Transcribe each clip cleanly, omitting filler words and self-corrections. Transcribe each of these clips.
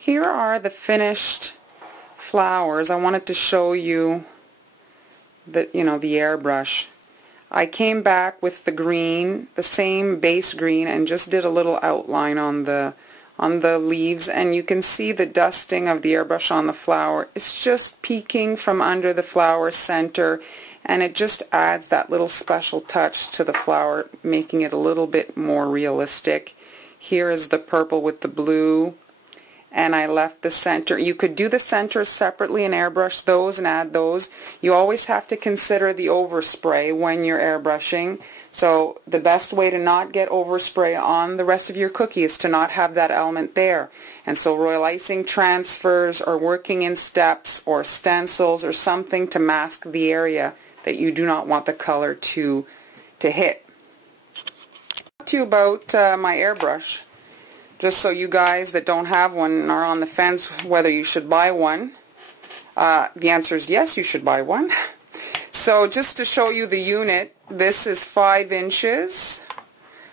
Here are the finished flowers. I wanted to show you the airbrush. I came back with the green, the same base green, and just did a little outline on the leaves, and you can see the dusting of the airbrush on the flower. It's just peeking from under the flower center, and it just adds that little special touch to the flower, making it a little bit more realistic. Here is the purple with the blue, and I left the center. You could do the center separately and airbrush those and add those. You always have to consider the overspray when you're airbrushing. So the best way to not get overspray on the rest of your cookie is to not have that element there. And so royal icing transfers or working in steps or stencils or something to mask the area that you do not want the color to hit. I'll talk to you about my airbrush. Just so you guys that don't have one and are on the fence whether you should buy one, the answer is yes, you should buy one. So just to show you the unit, this is 5 inches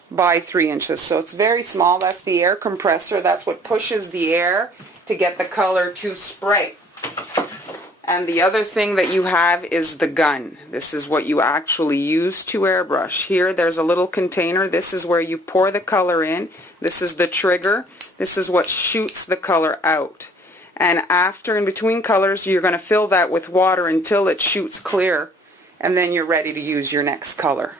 by 3 inches. So it's very small. That's the air compressor. That's what pushes the air to get the color to spray. And the other thing that you have is the gun. This is what you actually use to airbrush. Here there's a little container. This is where you pour the color in. This is the trigger. This is what shoots the color out. And after, in between colors, you're going to fill that with water until it shoots clear, and then you're ready to use your next color.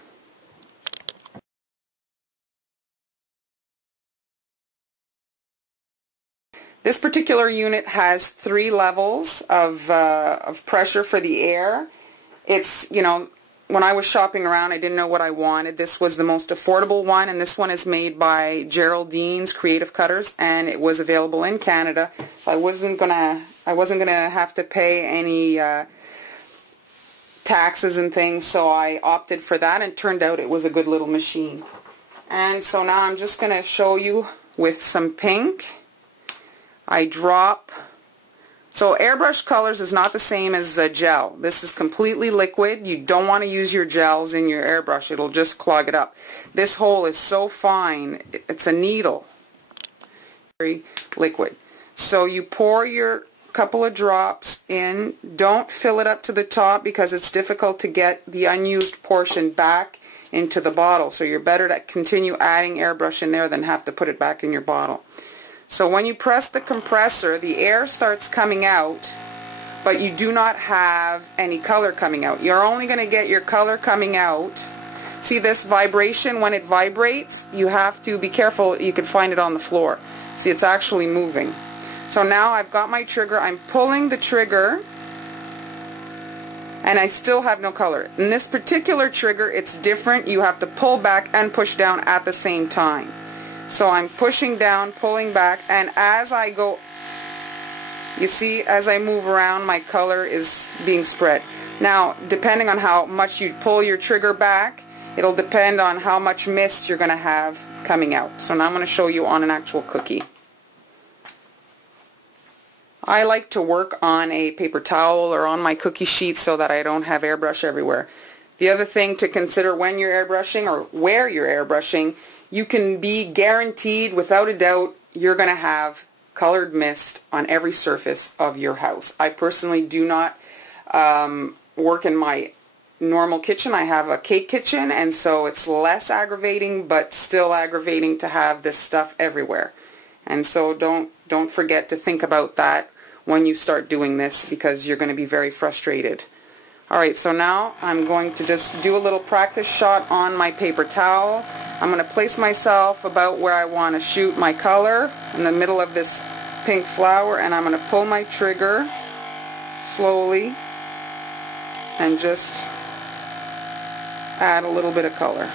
This particular unit has 3 levels of pressure for the air. It's, when I was shopping around, I didn't know what I wanted. This was the most affordable one, and this one is made by Geraldine's Creative Cutters, and it was available in Canada. So I wasn't gonna have to pay any taxes and things, so I opted for that, and it turned out it was a good little machine. And so now I'm just gonna show you with some pink. I drop. So airbrush colors is not the same as gel. This is completely liquid. You don't want to use your gels in your airbrush. It'll just clog it up. This hole is so fine. It's a needle. Very liquid. So you pour your couple of drops in. Don't fill it up to the top because it's difficult to get the unused portion back into the bottle. So you're better to continue adding airbrush in there than have to put it back in your bottle. So when you press the compressor, the air starts coming out, but you do not have any color coming out. You're only going to get your color coming out. See this vibration? When it vibrates, you have to be careful. You can find it on the floor. See, it's actually moving. So now I've got my trigger. I'm pulling the trigger, and I still have no color. In this particular trigger, it's different. You have to pull back and push down at the same time. So I'm pushing down, pulling back, and as I go, you see, as I move around, my color is being spread. Now, depending on how much you pull your trigger back, it'll depend on how much mist you're going to have coming out. So now I'm going to show you on an actual cookie. I like to work on a paper towel or on my cookie sheet so that I don't have airbrush everywhere. The other thing to consider when you're airbrushing or where you're airbrushing, you can be guaranteed without a doubt you're going to have colored mist on every surface of your house. I personally do not work in my normal kitchen. I have a cake kitchen, and so it's less aggravating, but still aggravating to have this stuff everywhere. And so don't forget to think about that when you start doing this, because you're going to be very frustrated. Alright, so now I'm going to just do a little practice shot on my paper towel. I'm going to place myself about where I want to shoot my color in the middle of this pink flower, and I'm going to pull my trigger slowly and just add a little bit of color.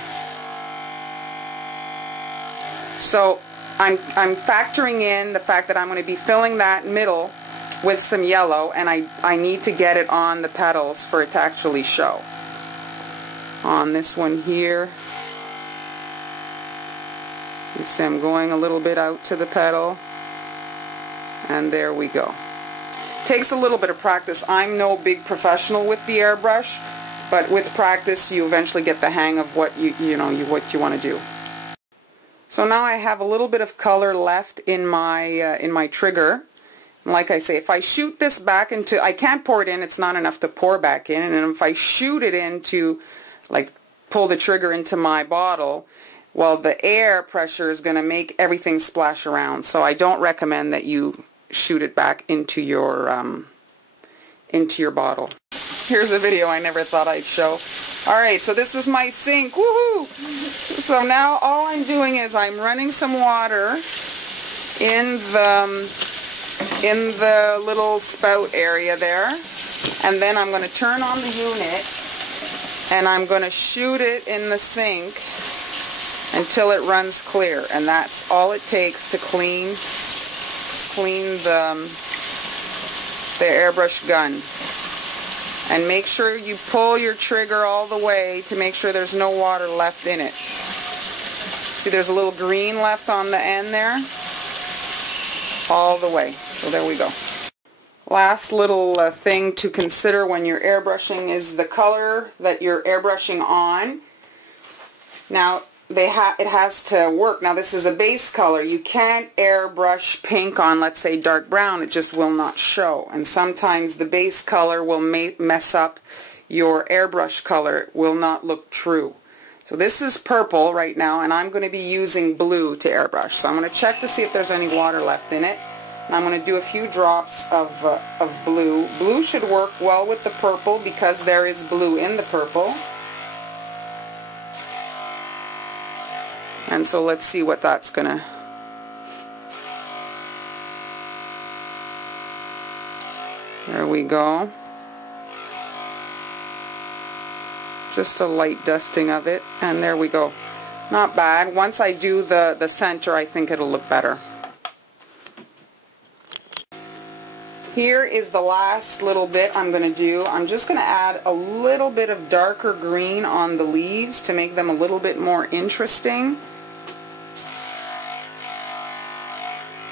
So I'm factoring in the fact that I'm going to be filling that middle with some yellow, and I need to get it on the petals for it to actually show. On this one here, you see I'm going a little bit out to the petal, and there we go. Takes a little bit of practice. I'm no big professional with the airbrush, but with practice you eventually get the hang of what you want to do. So now I have a little bit of color left in my trigger. And like I say, if I shoot this back into, I can't pour it in, it's not enough to pour back in, and if I shoot it into, like pull the trigger into my bottle, well, the air pressure is going to make everything splash around. So I don't recommend that you shoot it back into your bottle. Here's a video I never thought I'd show. Alright, so this is my sink. Woohoo! So now all I'm doing is I'm running some water in the little spout area there, and then I'm going to turn on the unit and I'm going to shoot it in the sink until it runs clear, and that's all it takes to clean the airbrush gun. And make sure you pull your trigger all the way to make sure there's no water left in it. See, there's a little green left on the end there. All the way. So there we go. Last little thing to consider when you're airbrushing is the color that you're airbrushing on. Now, it has to work. Now, this is a base color. You can't airbrush pink on, let's say, dark brown. It just will not show. And sometimes the base color will mess up your airbrush color. It will not look true. So this is purple right now, and I'm going to be using blue to airbrush. So I'm going to check to see if there's any water left in it. And I'm going to do a few drops of blue. Blue should work well with the purple because there is blue in the purple. And so let's see what that's gonna. There we go. Just a light dusting of it, and there we go. Not bad. Once I do the center, I think it'll look better. Here is the last little bit I'm going to do. I'm just going to add a little bit of darker green on the leaves to make them a little bit more interesting.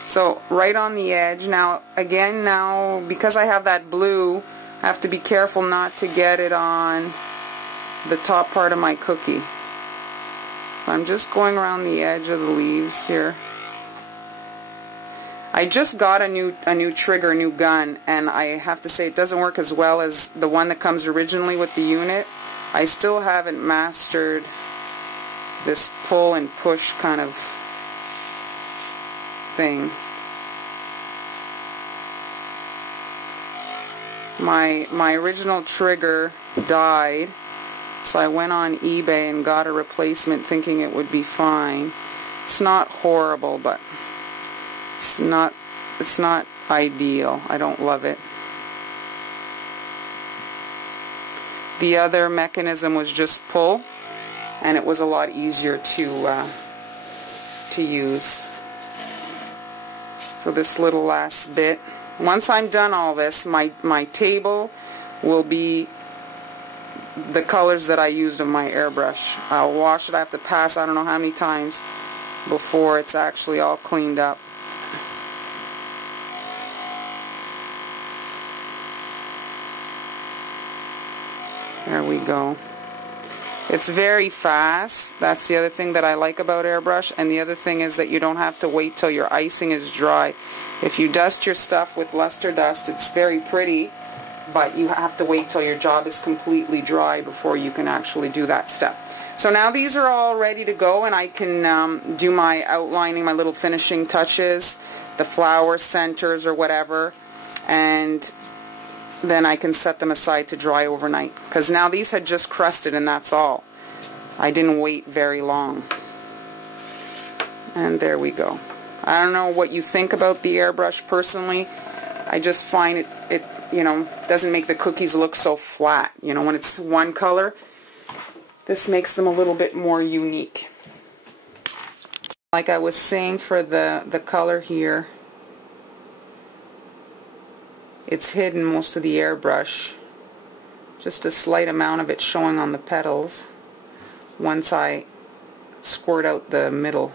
So right on the edge. Now again, because I have that blue, I have to be careful not to get it on the top part of my cookie. So I'm just going around the edge of the leaves here. I just got a new trigger, new gun, and I have to say it doesn't work as well as the one that comes originally with the unit. I still haven't mastered this pull and push kind of thing. My original trigger died, so I went on eBay and got a replacement thinking it would be fine. It's not horrible, but it's not ideal. I don't love it. The other mechanism was just pull, and it was a lot easier to use. So this little last bit. Once I'm done all this, my table will be the colors that I used on my airbrush. I'll wash it. I have to pass I don't know how many times before it's actually all cleaned up. There we go. It's very fast. That's the other thing that I like about airbrush. And the other thing is that you don't have to wait till your icing is dry. If you dust your stuff with luster dust, it's very pretty, but you have to wait till your job is completely dry before you can actually do that step. So now these are all ready to go, and I can do my outlining, my little finishing touches, the flower centers or whatever, and then I can set them aside to dry overnight. Because now these had just crusted, and that's all. I didn't wait very long. And there we go. I don't know what you think about the airbrush personally. I just find it you know, doesn't make the cookies look so flat. You know, when it's one color, this makes them a little bit more unique. Like I was saying for the color here, it's hidden most of the airbrush. Just a slight amount of it showing on the petals once I squirt out the middle.